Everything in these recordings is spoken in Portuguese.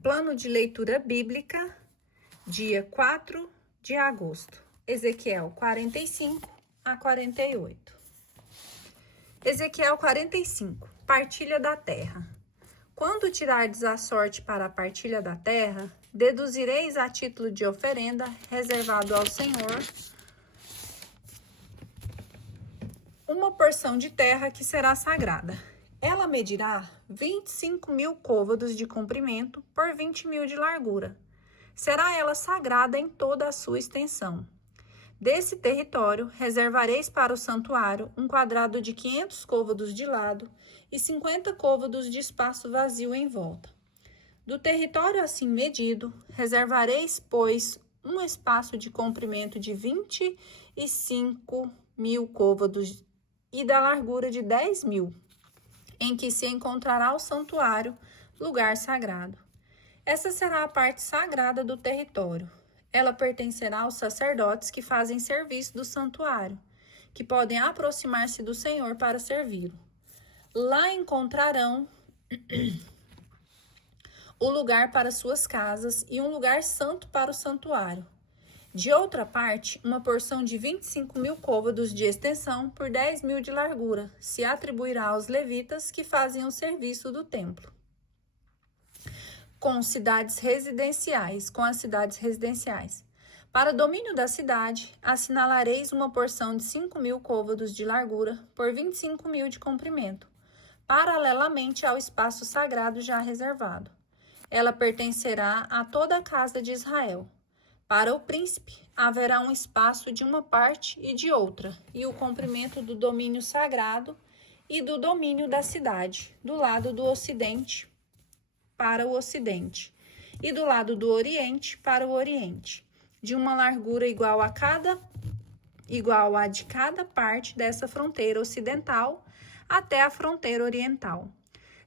Plano de leitura bíblica, dia 4 de agosto. Ezequiel 45 a 48. Ezequiel 45. Partilha da terra. Quando tirardes a sorte para a partilha da terra, deduzireis a título de oferenda reservado ao Senhor uma porção de terra que será sagrada. Ela medirá 25.000 côvados de comprimento por 20.000 de largura. Será ela sagrada em toda a sua extensão. Desse território, reservareis para o santuário um quadrado de 500 côvados de lado e 50 côvados de espaço vazio em volta. Do território assim medido, reservareis, pois, um espaço de comprimento de 25.000 côvados e da largura de 10.000, em que se encontrará o santuário, lugar sagrado. Essa será a parte sagrada do território. Ela pertencerá aos sacerdotes que fazem serviço do santuário, que podem aproximar-se do Senhor para servi-lo. Lá encontrarão o lugar para suas casas e um lugar santo para o santuário. De outra parte, uma porção de 25.000 côvados de extensão por 10.000 de largura se atribuirá aos levitas que fazem o serviço do templo. Com as cidades residenciais. Para domínio da cidade, assinalareis uma porção de 5.000 côvados de largura por 25.000 de comprimento, paralelamente ao espaço sagrado já reservado. Ela pertencerá a toda a casa de Israel. Para o príncipe, haverá um espaço de uma parte e de outra, e o comprimento do domínio sagrado e do domínio da cidade, do lado do ocidente para o ocidente, e do lado do oriente para o oriente, de uma largura igual a de cada parte dessa fronteira ocidental até a fronteira oriental.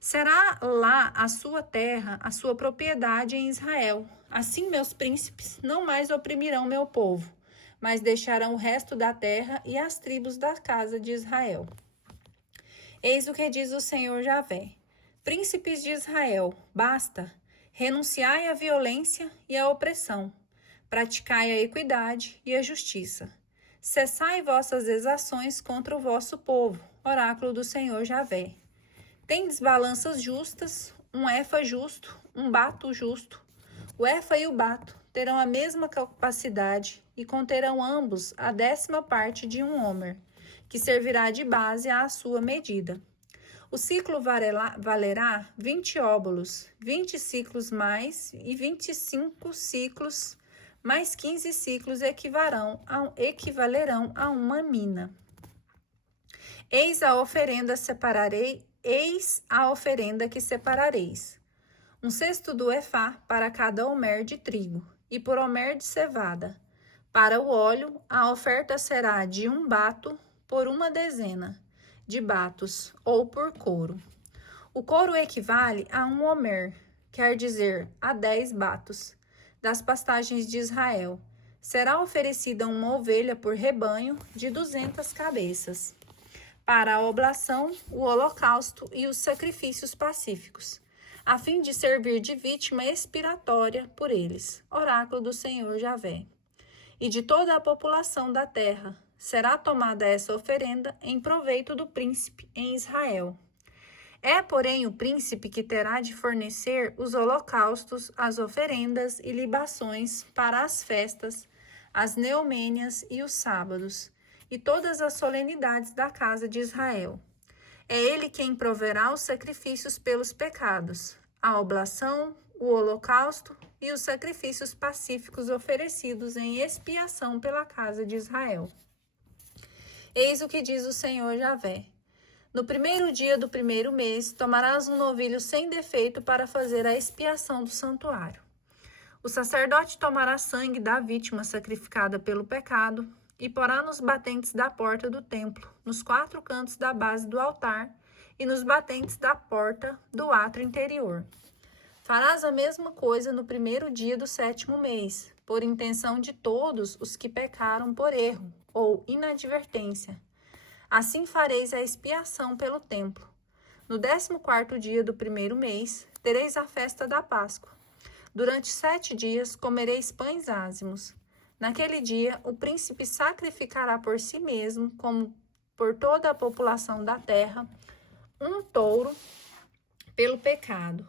Será lá a sua terra, a sua propriedade em Israel. Assim meus príncipes não mais oprimirão meu povo, mas deixarão o resto da terra e as tribos da casa de Israel. Eis o que diz o Senhor Javé. Príncipes de Israel, basta, renunciai à violência e à opressão, praticai a equidade e a justiça. Cessai vossas exações contra o vosso povo, oráculo do Senhor Javé. Tendes balanças justas, um efa justo, um bato justo. O efa e o bato terão a mesma capacidade e conterão ambos a 10ª parte de um homer, que servirá de base à sua medida. O ciclo valerá 20 óbolos, 20 ciclos mais e 25 ciclos mais 15 ciclos equivalerão a uma mina. Eis a oferenda que separareis. Um cesto do efá para cada homer de trigo e por homer de cevada. Para o óleo, a oferta será de um bato por uma dezena de batos ou por couro. O couro equivale a um homer, quer dizer, a 10 batos, das pastagens de Israel. Será oferecida uma ovelha por rebanho de 200 cabeças. Para a oblação, o holocausto e os sacrifícios pacíficos, a fim de servir de vítima expiratória por eles, oráculo do Senhor Javé. E de toda a população da terra será tomada essa oferenda em proveito do príncipe em Israel. É, porém, o príncipe que terá de fornecer os holocaustos, as oferendas e libações para as festas, as neomênias e os sábados, e todas as solenidades da casa de Israel. É ele quem proverá os sacrifícios pelos pecados, a oblação, o holocausto e os sacrifícios pacíficos oferecidos em expiação pela casa de Israel. Eis o que diz o Senhor Javé. No primeiro dia do primeiro mês, tomarás um novilho sem defeito para fazer a expiação do santuário. O sacerdote tomará sangue da vítima sacrificada pelo pecado e porá nos batentes da porta do templo, nos 4 cantos da base do altar e nos batentes da porta do átrio interior. Farás a mesma coisa no primeiro dia do 7º mês, por intenção de todos os que pecaram por erro ou inadvertência. Assim fareis a expiação pelo templo. No 14º dia do primeiro mês, tereis a festa da Páscoa. Durante 7 dias comereis pães ázimos. Naquele dia, o príncipe sacrificará por si mesmo, como por toda a população da terra, um touro pelo pecado.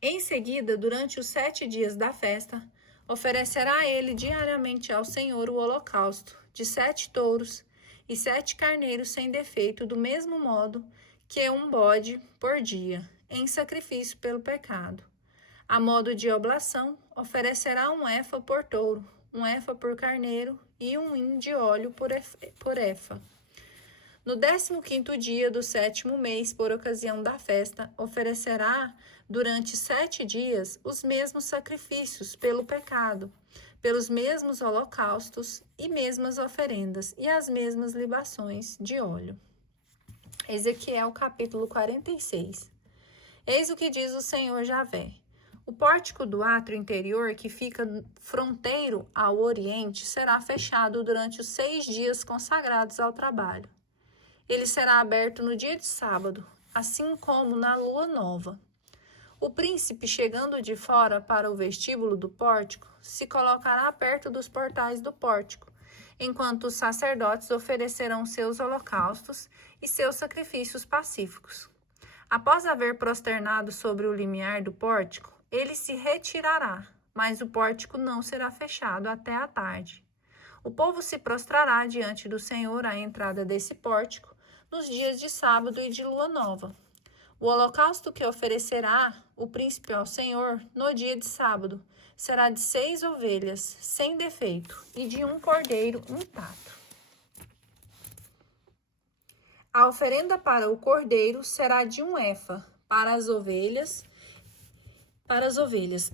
Em seguida, durante os 7 dias da festa, oferecerá ele diariamente ao Senhor o holocausto de 7 touros e 7 carneiros sem defeito, do mesmo modo que um bode por dia, em sacrifício pelo pecado. A modo de oblação, oferecerá um efa por touro, um efa por carneiro e um hin de óleo por efa. No 15º dia do 7º mês, por ocasião da festa, oferecerá durante 7 dias os mesmos sacrifícios pelo pecado, pelos mesmos holocaustos e mesmas oferendas e as mesmas libações de óleo. Ezequiel capítulo 46. Eis o que diz o Senhor Javé. O pórtico do átrio interior, que fica fronteiro ao oriente, será fechado durante os 6 dias consagrados ao trabalho. Ele será aberto no dia de sábado, assim como na lua nova. O príncipe, chegando de fora para o vestíbulo do pórtico, se colocará perto dos portais do pórtico, enquanto os sacerdotes oferecerão seus holocaustos e seus sacrifícios pacíficos. Após haver prosternado sobre o limiar do pórtico, ele se retirará, mas o pórtico não será fechado até a tarde. O povo se prostrará diante do Senhor à entrada desse pórtico, nos dias de sábado e de lua nova. O holocausto que oferecerá o príncipe ao Senhor no dia de sábado será de 6 ovelhas sem defeito e de um cordeiro intacto. A oferenda para o cordeiro será de um efa para as ovelhas.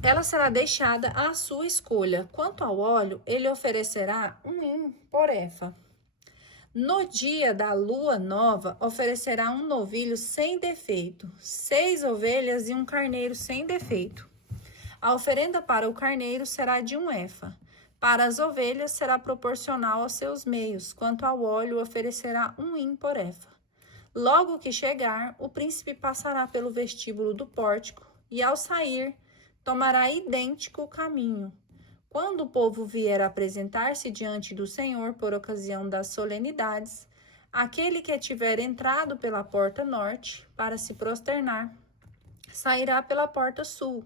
Ela será deixada à sua escolha. Quanto ao óleo, ele oferecerá um hin por efa. No dia da lua nova, oferecerá um novilho sem defeito, 6 ovelhas e um carneiro sem defeito. A oferenda para o carneiro será de um efa. Para as ovelhas será proporcional aos seus meios. Quanto ao óleo, oferecerá um hin por efa. Logo que chegar, o príncipe passará pelo vestíbulo do pórtico e, ao sair, tomará idêntico caminho. Quando o povo vier apresentar-se diante do Senhor por ocasião das solenidades, aquele que tiver entrado pela porta norte para se prosternar, sairá pela porta sul.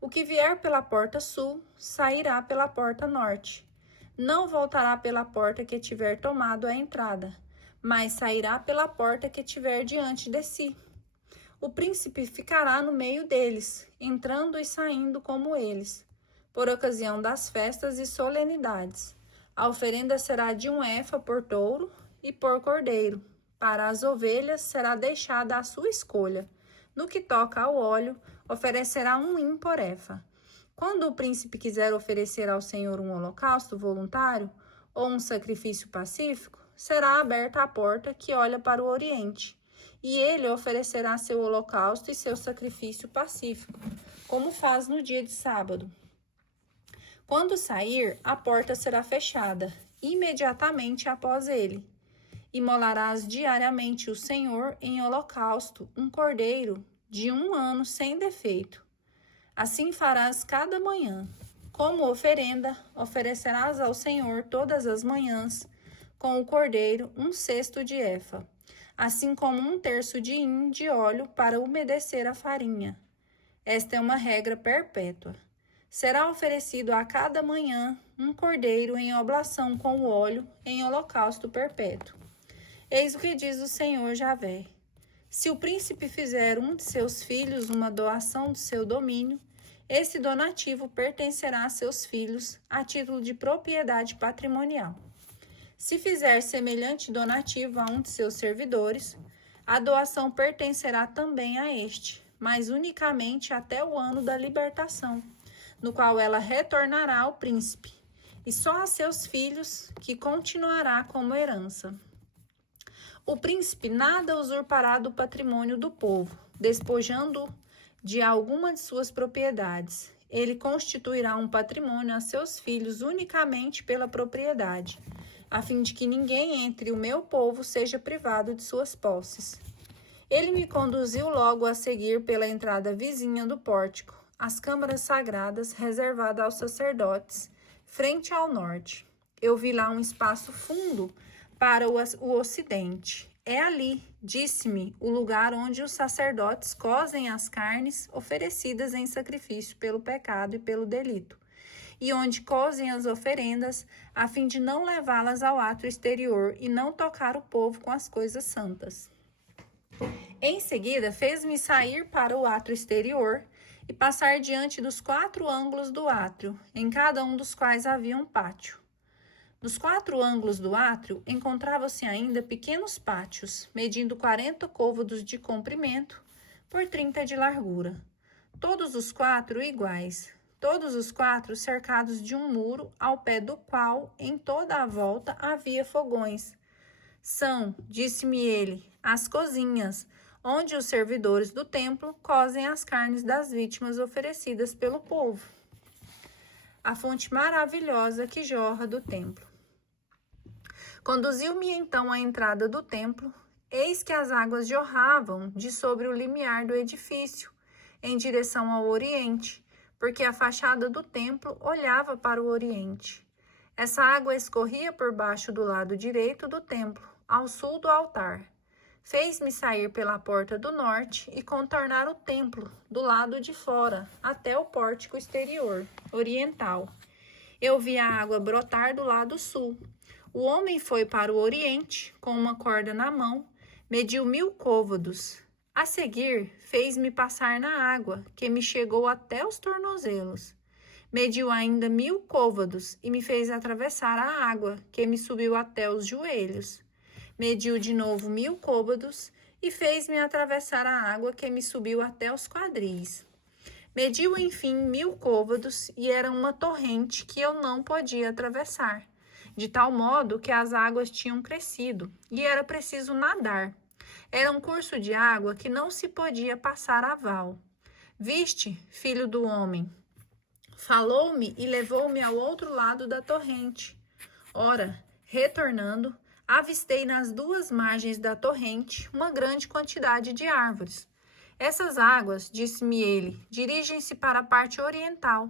O que vier pela porta sul, sairá pela porta norte. Não voltará pela porta que tiver tomado a entrada, mas sairá pela porta que tiver diante de si. O príncipe ficará no meio deles, entrando e saindo como eles, por ocasião das festas e solenidades. A oferenda será de um efa por touro e por cordeiro. Para as ovelhas será deixada à sua escolha. No que toca ao óleo, oferecerá um hin por efa. Quando o príncipe quiser oferecer ao Senhor um holocausto voluntário ou um sacrifício pacífico, será aberta a porta que olha para o oriente, e ele oferecerá seu holocausto e seu sacrifício pacífico, como faz no dia de sábado. Quando sair, a porta será fechada, imediatamente após ele. Imolarás diariamente o Senhor em holocausto um cordeiro de 1 ano sem defeito. Assim farás cada manhã. Como oferenda, oferecerás ao Senhor todas as manhãs, com o cordeiro, 1/6 de efa, assim como 1/3 de hin de óleo para umedecer a farinha. Esta é uma regra perpétua. Será oferecido a cada manhã um cordeiro em oblação com o óleo em holocausto perpétuo. Eis o que diz o Senhor Javé. Se o príncipe fizer um de seus filhos uma doação do seu domínio, esse donativo pertencerá a seus filhos a título de propriedade patrimonial. Se fizer semelhante donativo a um de seus servidores, a doação pertencerá também a este, mas unicamente até o ano da libertação, no qual ela retornará ao príncipe, e só a seus filhos, que continuará como herança. O príncipe nada usurpará do patrimônio do povo, despojando-o de alguma de suas propriedades. Ele constituirá um patrimônio a seus filhos unicamente pela propriedade, a fim de que ninguém entre o meu povo seja privado de suas posses. Ele me conduziu logo a seguir pela entrada vizinha do pórtico, as câmaras sagradas reservadas aos sacerdotes, frente ao norte. Eu vi lá um espaço fundo para o ocidente. É ali, disse-me, o lugar onde os sacerdotes cozem as carnes oferecidas em sacrifício pelo pecado e pelo delito, e onde cozem as oferendas, a fim de não levá-las ao átrio exterior e não tocar o povo com as coisas santas. Em seguida, fez-me sair para o átrio exterior e passar diante dos 4 ângulos do átrio, em cada um dos quais havia um pátio. Nos 4 ângulos do átrio encontravam-se ainda pequenos pátios, medindo 40 côvados de comprimento por 30 de largura. Todos os 4 iguais, todos os 4 cercados de um muro, ao pé do qual, em toda a volta, havia fogões. São, disse-me ele, as cozinhas, onde os servidores do templo cozem as carnes das vítimas oferecidas pelo povo. A fonte maravilhosa que jorra do templo. Conduziu-me então à entrada do templo, eis que as águas jorravam de sobre o limiar do edifício, em direção ao oriente, porque a fachada do templo olhava para o oriente. Essa água escorria por baixo do lado direito do templo, ao sul do altar. Fez-me sair pela porta do norte e contornar o templo, do lado de fora, até o pórtico exterior, oriental. Eu vi a água brotar do lado sul. O homem foi para o oriente, com uma corda na mão, mediu 1000 côvados. A seguir, fez-me passar na água, que me chegou até os tornozelos. Mediu ainda 1000 côvados e me fez atravessar a água, que me subiu até os joelhos. Mediu de novo 1000 côvados e fez-me atravessar a água, que me subiu até os quadris. Mediu, enfim, 1000 côvados e era uma torrente que eu não podia atravessar, de tal modo que as águas tinham crescido e era preciso nadar. Era um curso de água que não se podia passar a val. Viste, filho do homem? Falou-me e levou-me ao outro lado da torrente. Ora, retornando, avistei nas 2 margens da torrente uma grande quantidade de árvores. Essas águas, disse-me ele, dirigem-se para a parte oriental.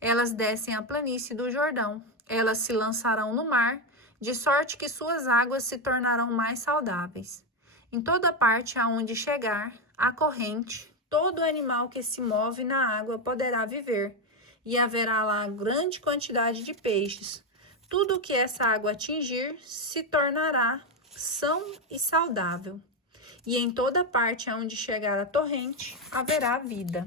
Elas descem a planície do Jordão. Elas se lançarão no mar, de sorte que suas águas se tornarão mais saudáveis. Em toda parte aonde chegar a corrente, todo animal que se move na água poderá viver, e haverá lá grande quantidade de peixes. Tudo o que essa água atingir se tornará são e saudável. E em toda parte aonde chegar a torrente, haverá vida.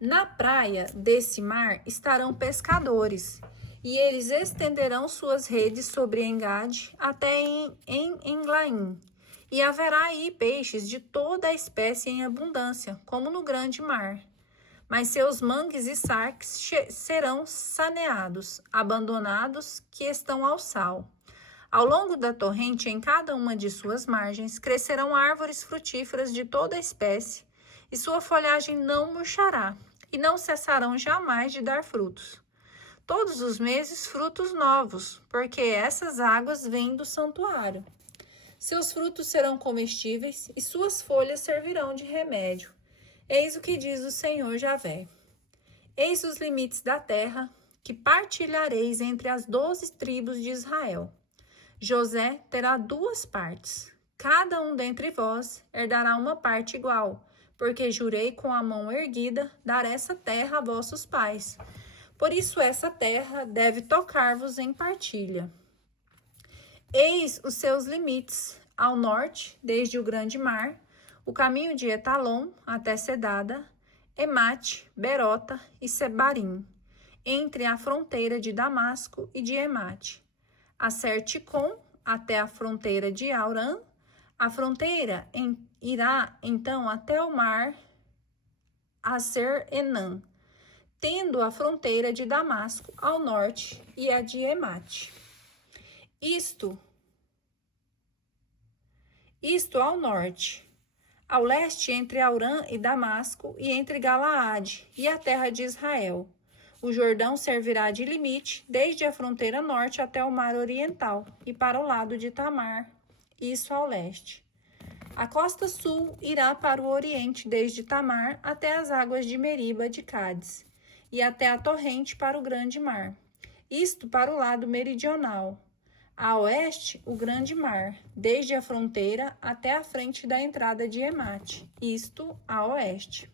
Na praia desse mar estarão pescadores, e eles estenderão suas redes sobre Engade até em Englaim. E haverá aí peixes de toda a espécie em abundância, como no grande mar. Mas seus mangues e sarques serão saneados, abandonados, que estão ao sal. Ao longo da torrente, em cada uma de suas margens, crescerão árvores frutíferas de toda a espécie, e sua folhagem não murchará, e não cessarão jamais de dar frutos. Todos os meses frutos novos, porque essas águas vêm do santuário. Seus frutos serão comestíveis, e suas folhas servirão de remédio. Eis o que diz o Senhor Javé. Eis os limites da terra, que partilhareis entre as 12 tribos de Israel. José terá 2 partes. Cada um dentre vós herdará uma parte igual, porque jurei com a mão erguida dar essa terra a vossos pais. Por isso essa terra deve tocar-vos em partilha. Eis os seus limites, ao norte, desde o grande mar, o caminho de Etalon até Cedada, Emate, Berota e Sebarim, entre a fronteira de Damasco e de Emate. A Serticom até a fronteira de Aurã, a fronteira irá então até o mar Aser-Enã, tendo a fronteira de Damasco ao norte e a de Emate. Isto ao norte, ao leste entre Aurã e Damasco e entre Galaade e a terra de Israel. O Jordão servirá de limite desde a fronteira norte até o mar oriental e para o lado de Tamar, isso ao leste. A costa sul irá para o oriente desde Tamar até as águas de Meriba de Cádiz, e até a torrente para o grande mar, isto para o lado meridional. A oeste, o grande mar, desde a fronteira até a frente da entrada de Emate, isto a oeste.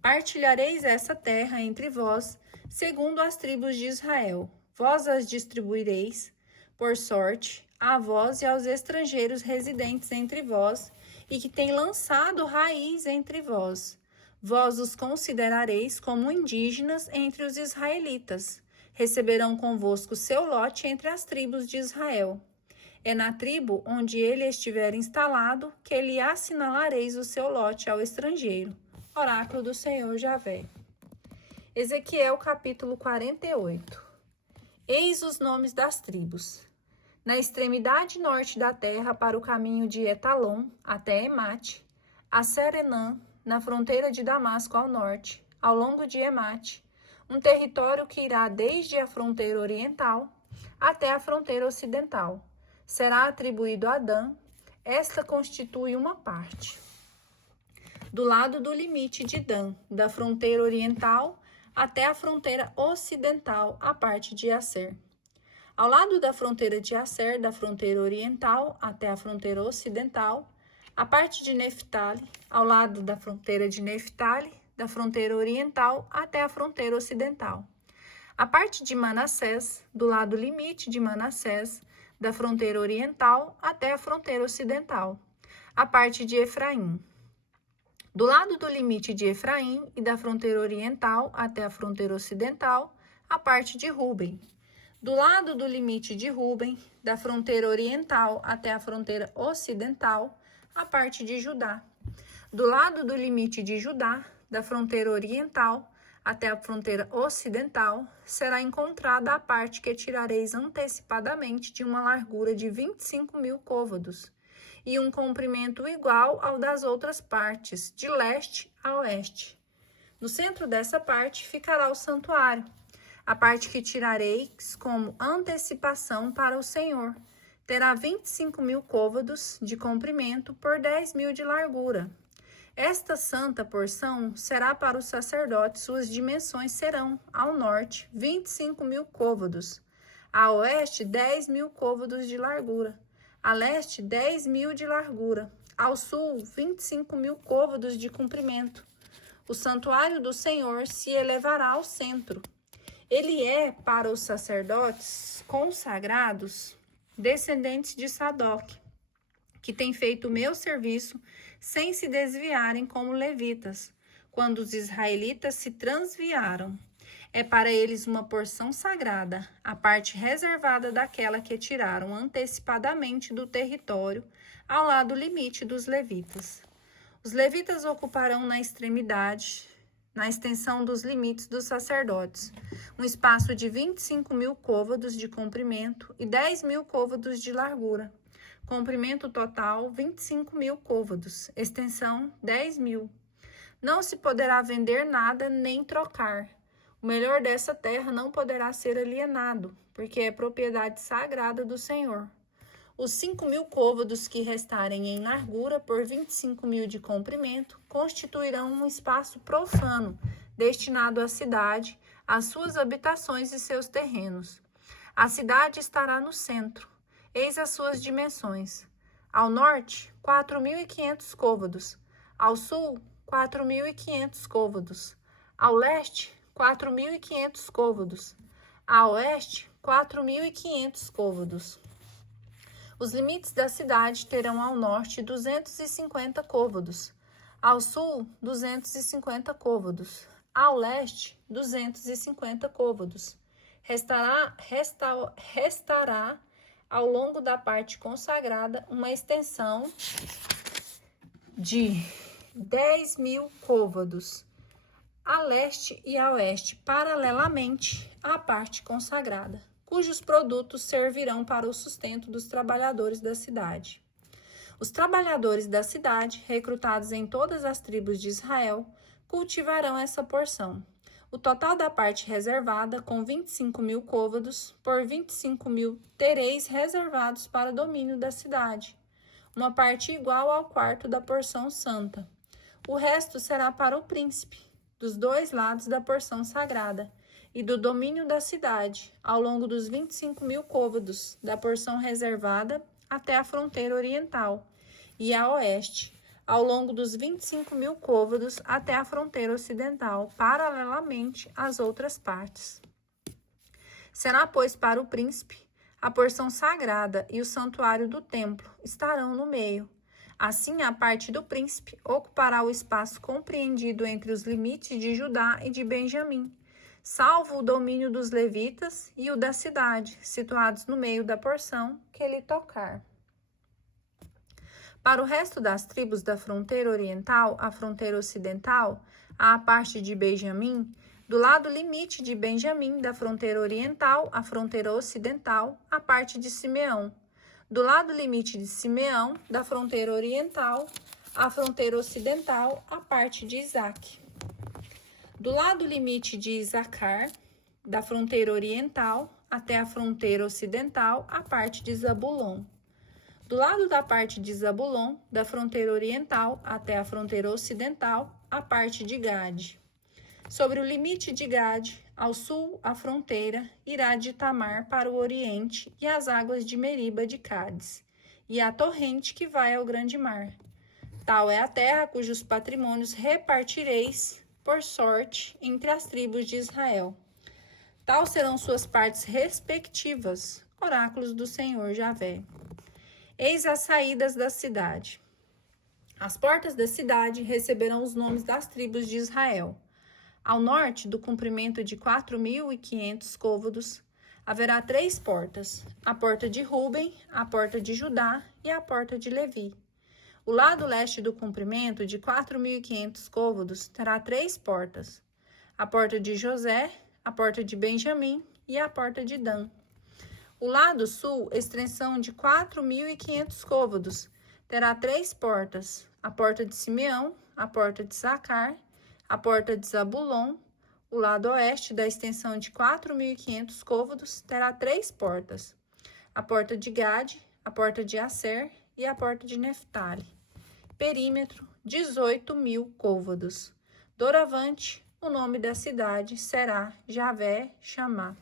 Partilhareis essa terra entre vós, segundo as tribos de Israel. Vós as distribuireis, por sorte, a vós e aos estrangeiros residentes entre vós, e que têm lançado raiz entre vós. Vós os considerareis como indígenas entre os israelitas. Receberão convosco seu lote entre as tribos de Israel. É na tribo onde ele estiver instalado que lhe assinalareis o seu lote ao estrangeiro. Oráculo do Senhor Javé. Ezequiel capítulo 48. Eis os nomes das tribos. Na extremidade norte da terra, para o caminho de Etalon até Emate, a Serenã, na fronteira de Damasco ao norte, ao longo de Emate, um território que irá desde a fronteira oriental até a fronteira ocidental. Será atribuído a Dan. Esta constitui uma parte. Do lado do limite de Dan, da fronteira oriental até a fronteira ocidental, a parte de Aser. Ao lado da fronteira de Aser, da fronteira oriental até a fronteira ocidental, a parte de Neftali, ao lado da fronteira de Neftali, da fronteira oriental até a fronteira ocidental. A parte de Manassés, do lado limite de Manassés, da fronteira oriental até a fronteira ocidental. A parte de Efraim. Do lado do limite de Efraim e da fronteira oriental até a fronteira ocidental, a parte de Ruben. Do lado do limite de Ruben, da fronteira oriental até a fronteira ocidental, a parte de Judá. Do lado do limite de Judá, da fronteira oriental até a fronteira ocidental, será encontrada a parte que tirareis antecipadamente de uma largura de 25.000 côvados, e um comprimento igual ao das outras partes, de leste a oeste. No centro dessa parte ficará o santuário, a parte que tirareis como antecipação para o Senhor. Terá 25.000 côvados de comprimento por 10.000 de largura. Esta santa porção será para os sacerdotes, suas dimensões serão, ao norte, 25.000 côvados, a oeste, 10.000 côvados de largura, a leste, 10.000 de largura, ao sul, 25.000 côvados de comprimento. O santuário do Senhor se elevará ao centro. Ele é para os sacerdotes consagrados, descendentes de Sadoc, que têm feito o meu serviço sem se desviarem como levitas, quando os israelitas se transviaram. É para eles uma porção sagrada, a parte reservada daquela que tiraram antecipadamente do território, ao lado limite dos levitas. Os levitas ocuparão na extremidade, na extensão dos limites dos sacerdotes, um espaço de 25.000 côvados de comprimento e 10.000 côvados de largura. Comprimento total, 25.000 côvados. Extensão, 10.000. Não se poderá vender nada nem trocar. O melhor dessa terra não poderá ser alienado, porque é propriedade sagrada do Senhor. Os 5.000 côvados que restarem em largura por 25.000 de comprimento constituirão um espaço profano, destinado à cidade, às suas habitações e seus terrenos. A cidade estará no centro. Eis as suas dimensões. Ao norte, 4.500 côvados. Ao sul, 4.500 côvados. Ao leste, 4.500 côvados. A oeste, 4.500 côvados. Os limites da cidade terão ao norte 250 côvados, ao sul 250 côvados, ao leste 250 côvados. Restará ao longo da parte consagrada uma extensão de 10.000 côvados, a leste e a oeste, paralelamente à parte consagrada, cujos produtos servirão para o sustento dos trabalhadores da cidade. Os trabalhadores da cidade, recrutados em todas as tribos de Israel, cultivarão essa porção. O total da parte reservada, com 25.000 côvados, por 25.000 tereis reservados para domínio da cidade. uma parte igual ao quarto da porção santa. O resto será para o príncipe, dos dois lados da porção sagrada, e do domínio da cidade, ao longo dos 25.000 côvados da porção reservada até a fronteira oriental, e a oeste, ao longo dos 25.000 côvados até a fronteira ocidental, paralelamente às outras partes. Será, pois, para o príncipe, a porção sagrada e o santuário do templo estarão no meio. Assim, a parte do príncipe ocupará o espaço compreendido entre os limites de Judá e de Benjamim, salvo o domínio dos levitas e o da cidade, situados no meio da porção que lhe tocar. Para o resto das tribos da fronteira oriental à fronteira ocidental, à parte de Benjamim, do lado limite de Benjamim, da fronteira oriental à fronteira ocidental, a parte de Simeão. Do lado limite de Simeão, da fronteira oriental à fronteira ocidental, a parte de Isaque. Do lado limite de Isacar, da fronteira oriental até a fronteira ocidental, a parte de Zabulon. Do lado da parte de Zabulon, da fronteira oriental até a fronteira ocidental, a parte de Gade. Sobre o limite de Gade, ao sul, a fronteira irá de Tamar para o oriente e as águas de Meriba de Cádiz, e a torrente que vai ao grande mar. Tal é a terra cujos patrimônios repartireis por sorte entre as tribos de Israel. Tal serão suas partes respectivas, oráculos do Senhor Javé. Eis as saídas da cidade. As portas da cidade receberão os nomes das tribos de Israel. Ao norte, do comprimento de 4.500 côvados, haverá 3 portas: a porta de Ruben, a porta de Judá e a porta de Levi. O lado leste do comprimento de 4.500 côvados terá 3 portas: a porta de José, a porta de Benjamim e a porta de Dan. O lado sul, extensão de 4.500 côvados, terá 3 portas: a porta de Simeão, a porta de Sacar, a porta de Zabulon. O lado oeste, da extensão de 4.500 côvados, terá 3 portas: a porta de Gade, a porta de Asser e a porta de Neftali. Perímetro, 18.000 côvados. Doravante, o nome da cidade será Javé Chamá.